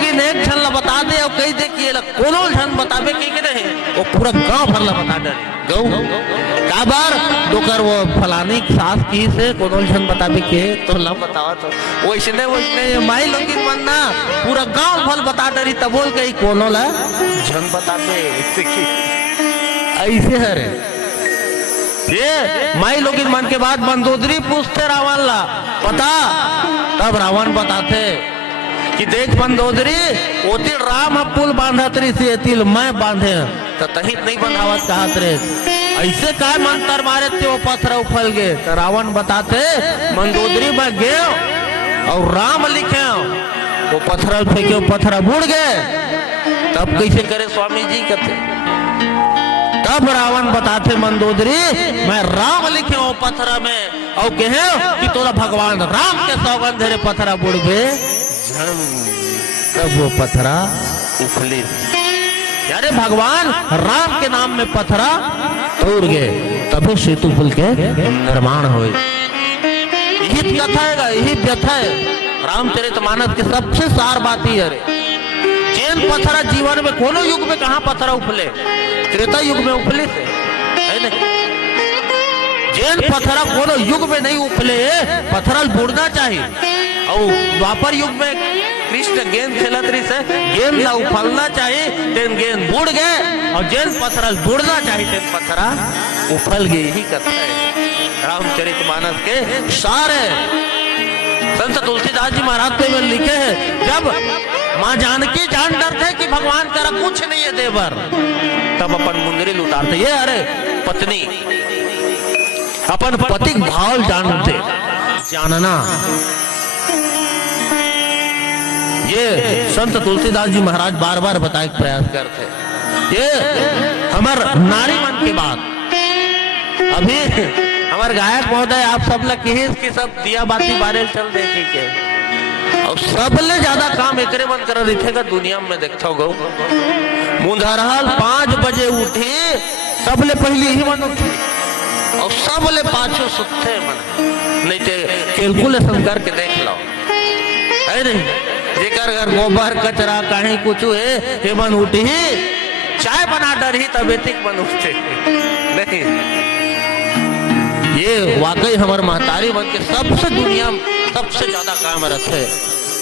लोग एक झन ला बता दे और कही दे कि कोनो झन बतावे के रहे वो पूरा गांव भर ला बता दे गौ का बार दोकर वो फलानी सास की से कोनो झन बतावे के तो ला बतावा तो वैसने माई लोग मन ना पूरा गांव भर बता डरी तब बोल गई कोनो ला झन बताते ऐसे है रे ये माई लोग मन के बाद मंदोदरी पूछते रावण ला पता तब रावण बताते कि देख मंदोदरी ओती राम पुल बांधत रही से तिल मैं बांधे तो तही नहीं बंधावत कहत रे ऐसे का मंत्र मारे थे वो पत्थर उफल गए तो रावण बताते मंदोदरी में गए और राम लिखे वो पत्थर फेंके पत्थर बुड़ गए तब कैसे करे स्वामी जी कहते तब रावण बताते मंदोदरी मैं राम लिखे हो पत्थर में और कहे कि तोरा भगवान राम के सौगंध रे पत्थरा बुड़बे तब वो पत्थरा उफली यारे भगवान राम के नाम में पत्थरा तोड़ गए तभी सेतु पुल के निर्माण हुए। यही कथा है यही व्यथा है रामचरितमानस के सबसे सार बात ही है जैन पत्थरा जीवन में कोनो युग में कहाँ पत्थरा उफले त्रेता युग में उफले थे है नहीं जैन पत्थरा कोनो युग में नहीं उफले पत्थरा बुड़ना चाहिए और द्वापर युग में कृष्ण गेंद खेलत रही से गेंद ना उफलना चाहिए तेन गेंद बुड़ गए और जैन पत्थरा बुड़ना चाहिए तेन पत्थरा उफल गई यही कथा है रामचरितमानस के सारे संत तुलसीदास जी महाराज में लिखे हैं जब माँ जानकी जान डरते कि भगवान तेरा कुछ नहीं है देवर तब अपन मुंदरी उतारते ये अरे पत्नी अपन पति भाव जानते जानना ये संत तुलसीदास जी महाराज बार बार बताए प्रयास करते ये हमार नारी मन की बात अभी हमारे गायक महोदय आप सब लग की सब दिया बाती बारे चल देखे के और सबले ज्यादा काम एकरे मन कर दिखेगा दुनिया में देखता गो मुंधरहल 5 बजे उठी सबले पहले ही मन उठी और सबले पाछो सुते मन नहीं ते कैलकुलेशन करके देख लो है नहीं जेकर घर गोबर कचरा कहीं कुछ है ये मन उठी चाय बना डर ही तबेतिक मन उठते नहीं ये वाकई हमारे महतारी बन के सबसे दुनिया में सबसे ज्यादा काम रखे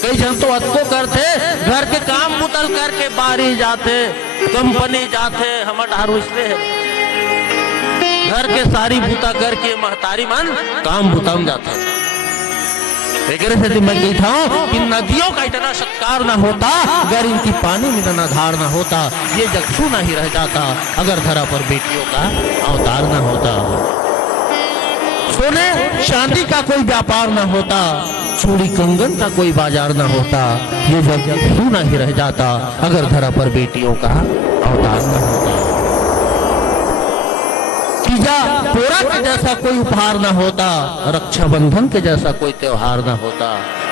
कई जन तो अतको करते घर के काम बुतल करके बारी जाते कंपनी जाते हमारे ढारू इसलिए घर के सारी बूता करके महतारी मन काम बुताम जाते से मैं कहता हूँ कि नदियों का इतना सत्कार न होता अगर इनकी पानी में इतना धार न होता ये जग सूना ही रह जाता अगर धरा पर बेटियों का अवतार न होता सोने चांदी का कोई व्यापार न होता चूड़ी कंगन का कोई बाजार न होता ये जग सूना ही रह जाता अगर धरा पर बेटियों का अवतार न होता तीजा पोरा के जैसा कोई उपहार न होता रक्षाबंधन के जैसा कोई त्योहार न होता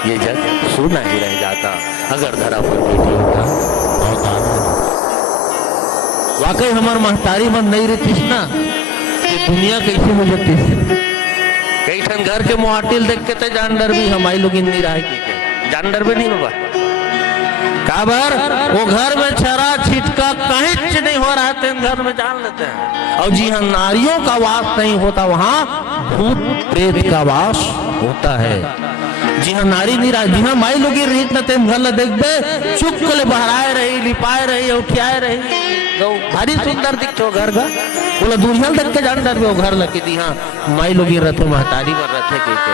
ये जग सूना ही रह जाता अगर धरा पर बेटियों का अवतार न होता। वाकई हमार महतारी मन नहीं रहती ना ये दुनिया कैसे हो जाती है कई ठन घर के मुआटिल देख के तो जान डर भी हमारी लोग नहीं रहा की जान डर भी नहीं होगा काबर वो घर में छरा छिटका कहीं नहीं हो रहा है घर में जान लेते हैं और जी हाँ नारियों का वास नहीं होता वहाँ भूत प्रेत का वास होता है जी हाँ नारी नहीं रहा जी हाँ माई लोग रीत न तेन घर देख दे चुप को ले बहराए रही लिपाए रही उठियाए रही भारी सुंदर दिखते घर का बोला दुनिया देख के जान डर वो घर लगे दी हाँ माई लोग रथे महतारी पर रथे के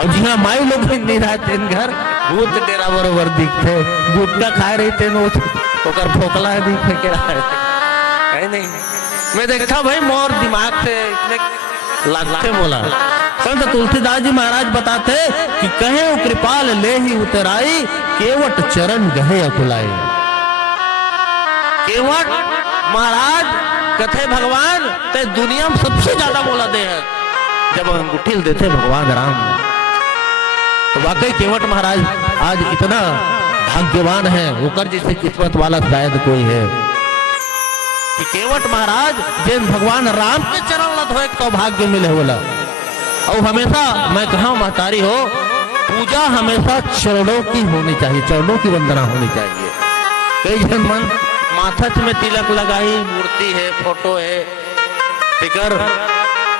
और जी हाँ माई लोग नहीं रहा तेन घर भूत डेरा बरोबर दिखते गुटका खाए रही तेन ओकर फोकला दिखे के रहा है नहीं मैं देखता भाई मोर दिमाग से इतने लगते बोला संत तुलसीदास जी महाराज बताते कि कहे कृपाल ले ही उतराई केवट चरण गहे अकुलाई केवट महाराज कथे भगवान ते दुनिया में सबसे ज्यादा बोला दे है जब अंगूठिल देते भगवान राम तो वाकई केवट महाराज आज इतना भाग्यवान है होकर जैसे किस्मत वाला शायद कोई है कि केवट महाराज जिन भगवान राम के चरण लत हो एक तो भाग्य मिले बोला और हमेशा मैं कहा महतारी हो पूजा हमेशा चरणों की होनी चाहिए, चरणों की वंदना होनी चाहिए। कई जन मन माथा में तिलक लगाई, मूर्ति है, फोटो है, फिकर।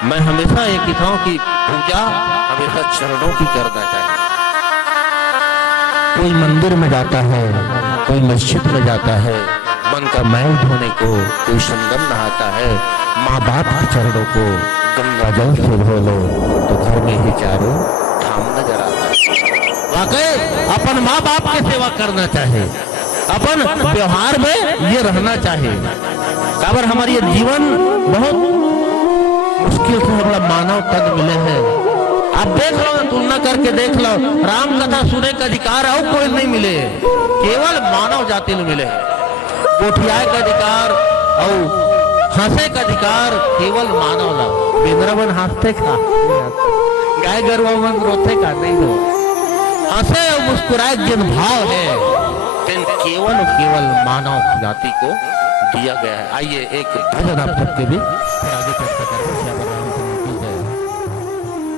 मैं हमेशा ये कहता हूं कि पूजा हमेशा चरणों की करना चाहिए। कोई मंदिर में जाता है, कोई मस्जिद में जाता है, मन का मैल धोने को, कोई संगम नहाता है, माँ बाप के चरणों को गंगा जल से धो लो तो घर में ही चारों धाम नजर आता है। वाकई अपन माँ बाप की सेवा करना चाहिए, अपन व्यवहार में ये रहना चाहिए। काबर हमारी ये जीवन बहुत मुश्किल से बड़ा मानव तन मिले हैं। आप देख लो, तुलना करके देख लो, राम कथा सुने का अधिकार और कोई नहीं मिले, केवल मानव जाति ने मिले। कोठियाए का अधिकार और हंसे का अधिकार केवल मानव ला। बिंद्रावन हंसते का, गाय गरुवन रोते का नहीं हो। हंसे और मुस्कुराए जिन भाव है, तेन केवल और केवल मानव जाति को दिया गया है। आइए एक भजन आप सबके भी फिर आगे चलते